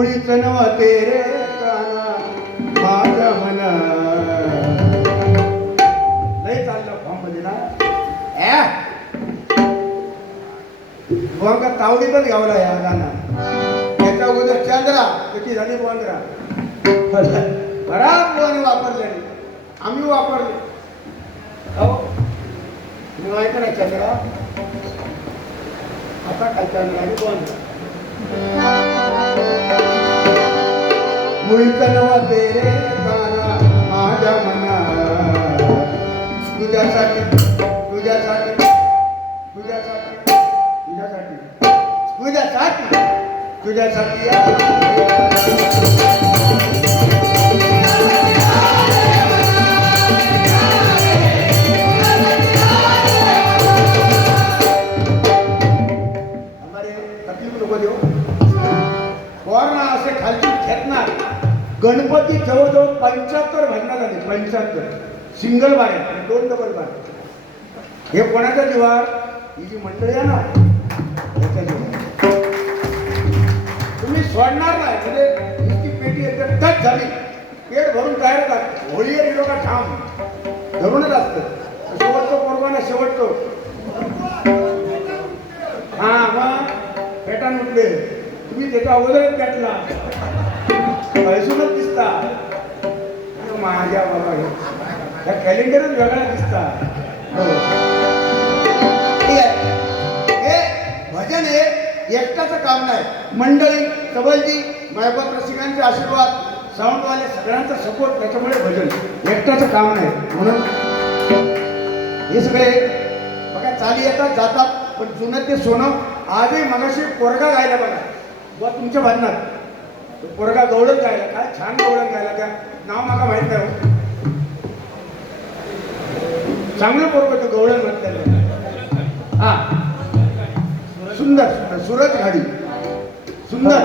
मुळीच नव्हते रे काना. माझ्या मना लय चाललं फॉर्ममध्ये ना ऍ बुवा तावडीतच गावला या गाणं त्याच्या अगोदर चंद्रा त्याची झाली पंधरा बराच बुवाने वापरलेली आम्ही वापरले. हो. तुम्ही माहिती ना चंद्रा. आता काय चंद्रा आणि बंद मुळीच नवा तेरे गाना माझ्या मना. तुझ्यासाठी तुझ्यासाठी तुझ्यासाठी तुझ्यासाठी तुझ्यासाठी तुझ्यासाठी हमारे तकलीफ नको देऊ ना असे खालची खेळणार गणपती जवळजवळ पंच्याहत्तर भांडणं झाले पंच्याहत्तर. सिंगल बार दोन डबल बार हे कोणाच्या जीवार ही जी मंडळी आहे ना याच्या जीवावर. तुम्ही सोडणार नाही म्हणजे इतकी पेटी एकदम टच झाली पेट भरून तयार होतात होळी गेलो लोक ठाम. धरूनच असतं. शेवटचं पोरगा ना शेवटचं. हा मग पेटान उठले तुम्ही त्याच्या अगोदरच पेटला पैसूनच दिसता. माझ्या बाबा हे. त्या कॅलेंडरच वेगळा दिसता. हो. ठीक आहे. हे भजन हे एकटाचं काम नाही. मंडळी कबलजी मायबाप रसिकांचे आशीर्वाद साऊंडवाले सगळ्यांचा सपोर्ट त्याच्यामुळे भजन एकटाचं काम नाही. म्हणून हे सगळे बघा चाली येतात जातात पण जुनं ते सोनं आजही मगाशी पोरगा गायला बघा. बुवा तुमच्या भाजनात तो पोरगा गवळण गायला काय छान गवळण गायला त्या नाव मला माहीत नाही हो. चांगलं पोरग तो गवळण म्हणतात हा. सुंदर सुंदर. सुरज घाडी. सुंदर.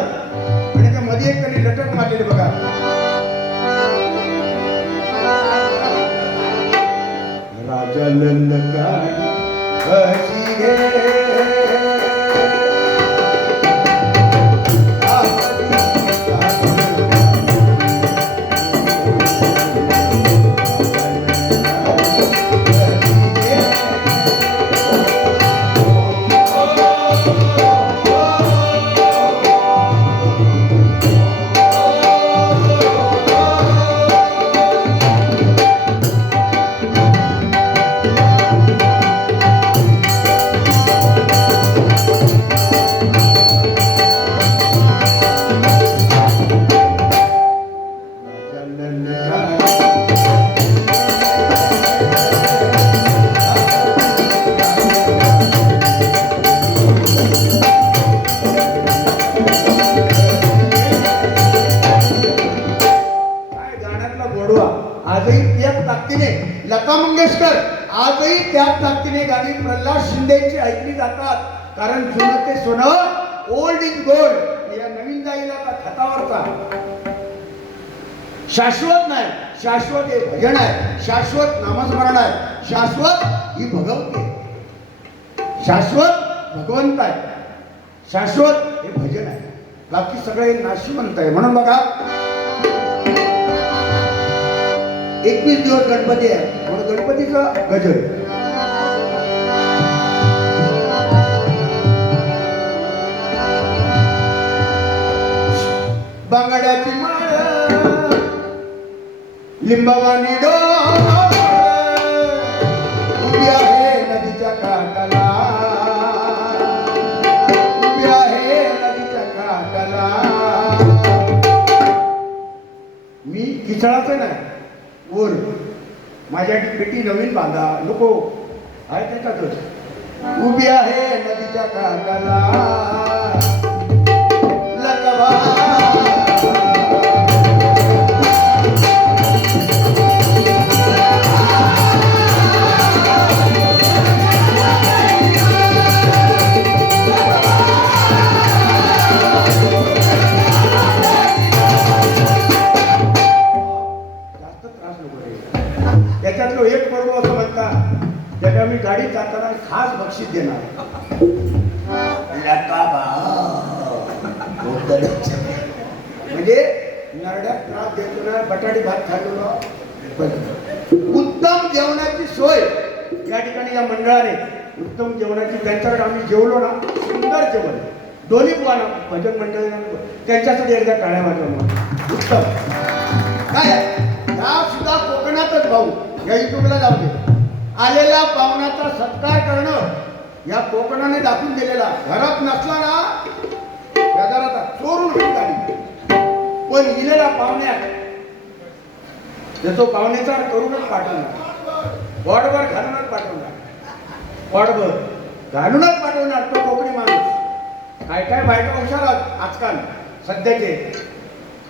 आणि त्या मध्ये एक त्यांनी लटक मारलेली बघा. राजा ललकारी हसी गे लता मंगेशकर. आजही त्याच ताकदीने गाणी प्रल्हाद शिंदेची ऐकली जातात. कारण जुनं ते सोनं ओल्ड इज गोल्ड या नवीन जाईला का खतावरचा शाश्वत नाही. शाश्वत हे भजन आहे. शाश्वत नामस्मरण आहे. शाश्वत ही भगवती शाश्वत भगवंत आहे. शाश्वत हे भजन आहे. बाकी सगळे नाशिवंत आहे. म्हणून बघा एकवीस दिवस गणपती आहे. म्हणून गणपतीचा गजर. बांगड्याची माळ लिंबावानी डोर उभी आहे नदीच्या काठाला. उभी आहे नदीच्या काठाला. मी खिचळाचं नाही. वर माझ्या पेटी नवीन बांधा. नको. आहे त्याच्यातच उभी आहे नदीच्या कांदाला लकवा उत्तम जेवणाची सोय या ठिकाणी या मंडळाने उत्तम जेवणाची त्यांच्याकडे आम्ही जेवलो ना सुंदर जेवण. दोन्ही बुवाना भजन मंडळी त्यांच्यासाठी एकदा टाळ्या वाजवा उत्तम. काय? या सुद्धा कोकणातच भाऊ. या युट्यूबला जाऊ दे. आलेल्या पाहुण्याचा सत्कार करणं या कोकणाने दाखवून दिलेला. घरात नसला ना चोरून पण इलेला पाहुण्यात तो पाहुणेचार करूनच पाठवणार. वॉर्डवर घालूनच पाठवणार. वॉर्डवर घालूनच पाठवणार तो कोकणी माणूस. काय काय बायका हुशार आजकाल सध्याचे.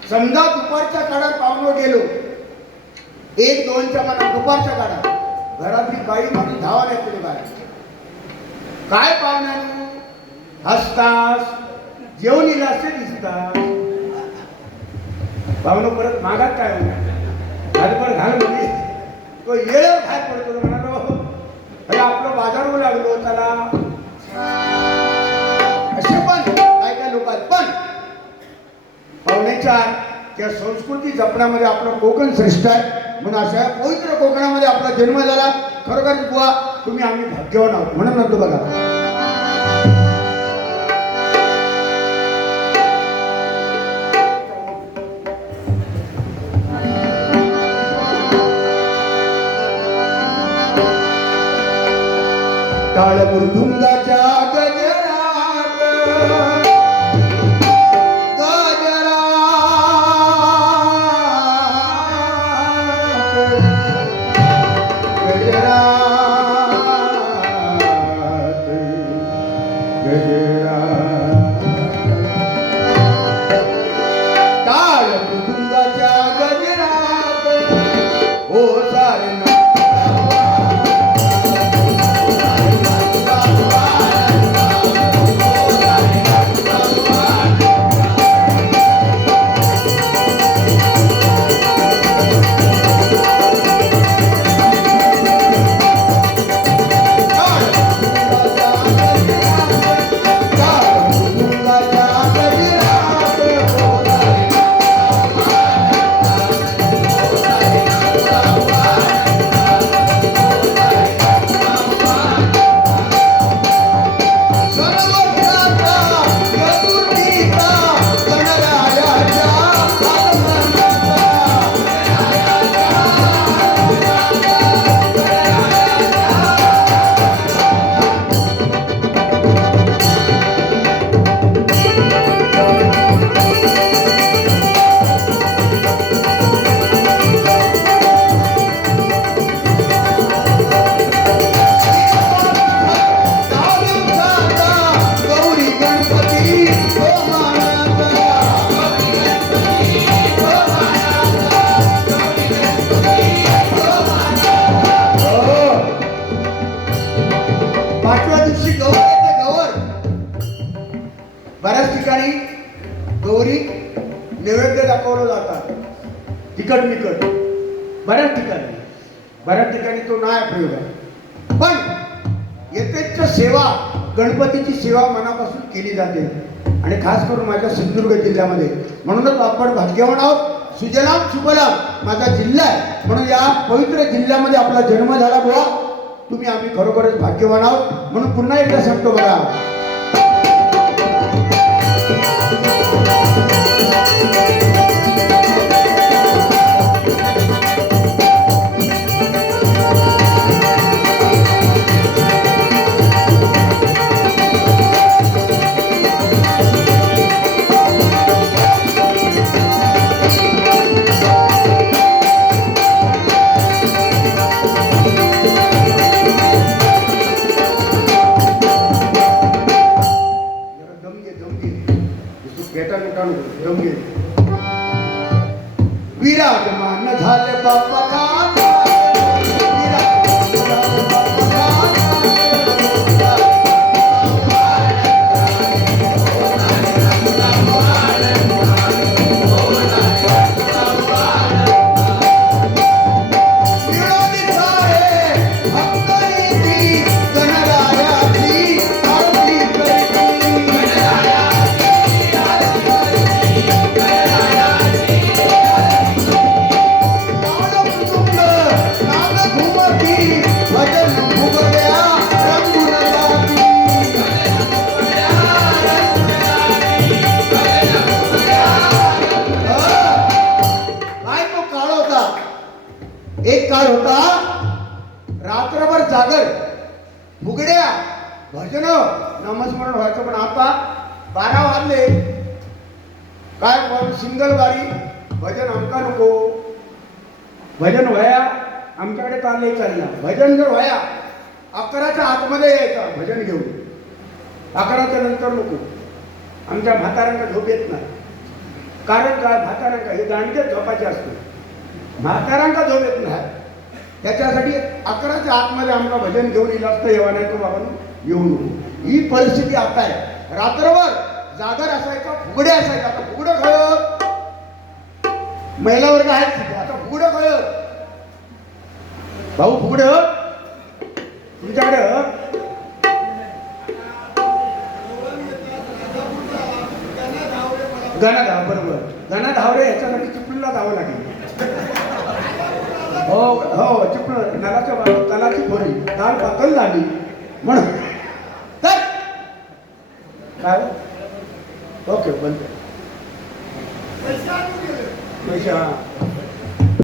समजा दुपारच्या काळात पाहुणं गेलो. एक दोनच्या काळात दुपारच्या काळात. घरातली बाई माणूस धावा नाही पुढे बाहेर. काय पाहुण्या हसतास जेवण येईल दिसतात. पाहुणं परत मागात काय होणार? घालपर घाल म्हणजे तो येळ बाहेर पडतो म्हणालो अरे आपलं बाजार लागलो त्याला. असे पण काय काय लोक आहेत. पण पाहुण्याच्या त्या संस्कृती जपण्यामध्ये आपलं कोकण श्रेष्ठ आहे. म्हणून अशा पवित्र कोकणामध्ये आपला जन्म झाला. खरोखर बुवा तुम्ही आम्ही भाग्यवान आहोत. म्हणून म्हणतो बघा. Abdullah. ठिकाणी प्रयोग आहे? पण येथेच सेवा गणपतीची सेवा मनापासून केली जाते. आणि खास करून माझ्या सिंधुदुर्ग जिल्ह्यामध्ये. म्हणूनच आपण भाग्यवान आहोत. सुजलाम सुबलाम माझा जिल्हा आहे. म्हणून या पवित्र जिल्ह्यामध्ये आपला जन्म झाला बुवा. तुम्ही आम्ही खरोखरच भाग्यवान आहोत. म्हणून पुन्हा एकदा सांगतो बघा. पेटा विराजमान झाले बाप्पा सिंगल वारी भजन आमका नको. भजन व्हाया आमच्याकडे चालले चालला भजन जर व्हाया अकराच्या आतमध्ये यायचा भजन घेऊन. अकराच्या नंतर नको. आमच्या म्हाताऱ्यांना झोप येत नाही. कारण काय म्हाताऱ्यांका हे दांडगे झोपाचे असते. म्हाताऱ्यांका झोप येत नाही. त्याच्यासाठी अकराच्या आतमध्ये आमचा भजन घेऊन येईल असतं येवा नाही तो बाबा येऊ नको. ही परिस्थिती आता आहे. रात्रभर जागर असायचा फुगडे असायचा. आता फुगडं खळत महिला वर्ग आहेत आता फुगडं खळत भाऊ फुगडं. तुमच्याकडं? गणा धाव बरोबर. गणा धावरे याच्यासाठी चिपळूला धावं लागेल. हो हो चिपळ नलाच्या तलाची खोरी दाल पातळ झाली. म्हणून. काय हो? हो? ओके बंद पैसे हा